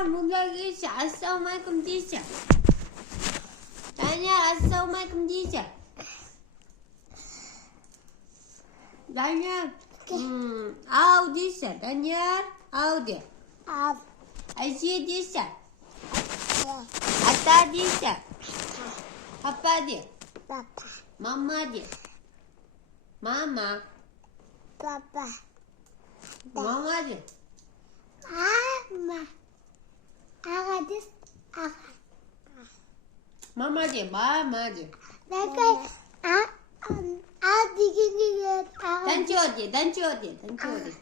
Daniel mulai assalamualaikum diyecek. Daniel assalamualaikum diyecek. Daniel. Au diyecek. Daniel au de. Av. Ayşe diyecek. Ata diyecek. Papa de. Papa. Mama de. Mama. Papa. Mama de. Mama. Aga dis. Aga. Mama de. Mama de. Nekai. A digi. Dancio de. Dancio de. Dancio de.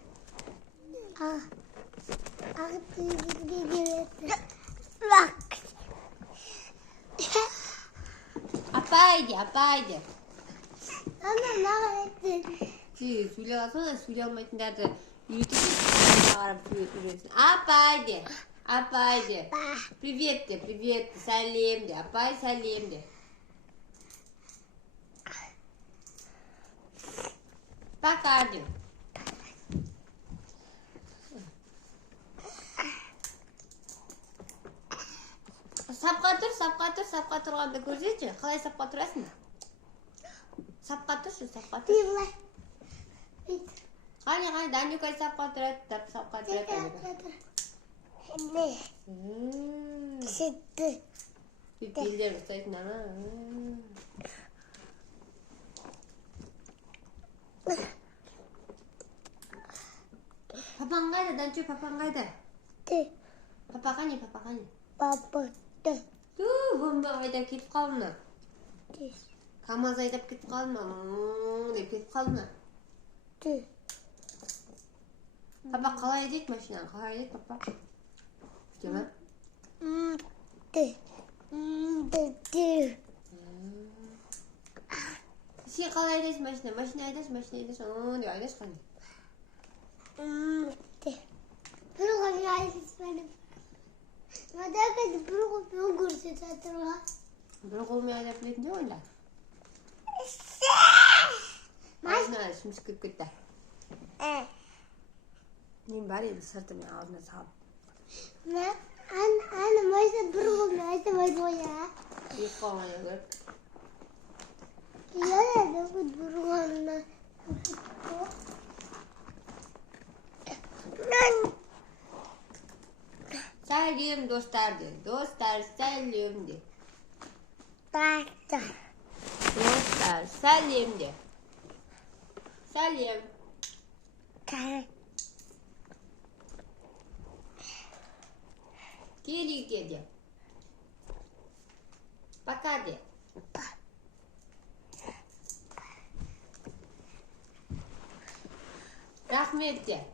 A digi. Bak. 아빠이디 아빠이디 Anne ne ettin? Söylüyorsan söylemeyin derdi YouTube çağırıp söylüyorsun 아빠이디 아빠이디 привет de привет de selam de 아빠이 selam de пока de сапқа тұрғанда көрсетші қалай сапқа тұрасың сапқа тұршы сапқа тұр қане данюкай сапқа тұрады сапқа тұрады Süttü. белдер ұстайтын ана папаң қайда данчу папаң қайда папа қане Baba. Бомба айдап кетіп қалды ма камаз айдап кетіп қалды ма деп кетіп қалды ма папа қалай айдайды машинаны қалай айдайды папа дема сен қалай айдайсың машина айдайсың деп айдайсың қане бір қолмен айдап білетін де онда аузына шымшып кіріп кетті мен бар еді сыртымен аузына салып Anne başta durumu nerede var ya? екі қолмен айдап Ya da bu durumu. сәлем достар де достар сәлем де достар сәлем де сәлем кел үйге де пока де рахмет де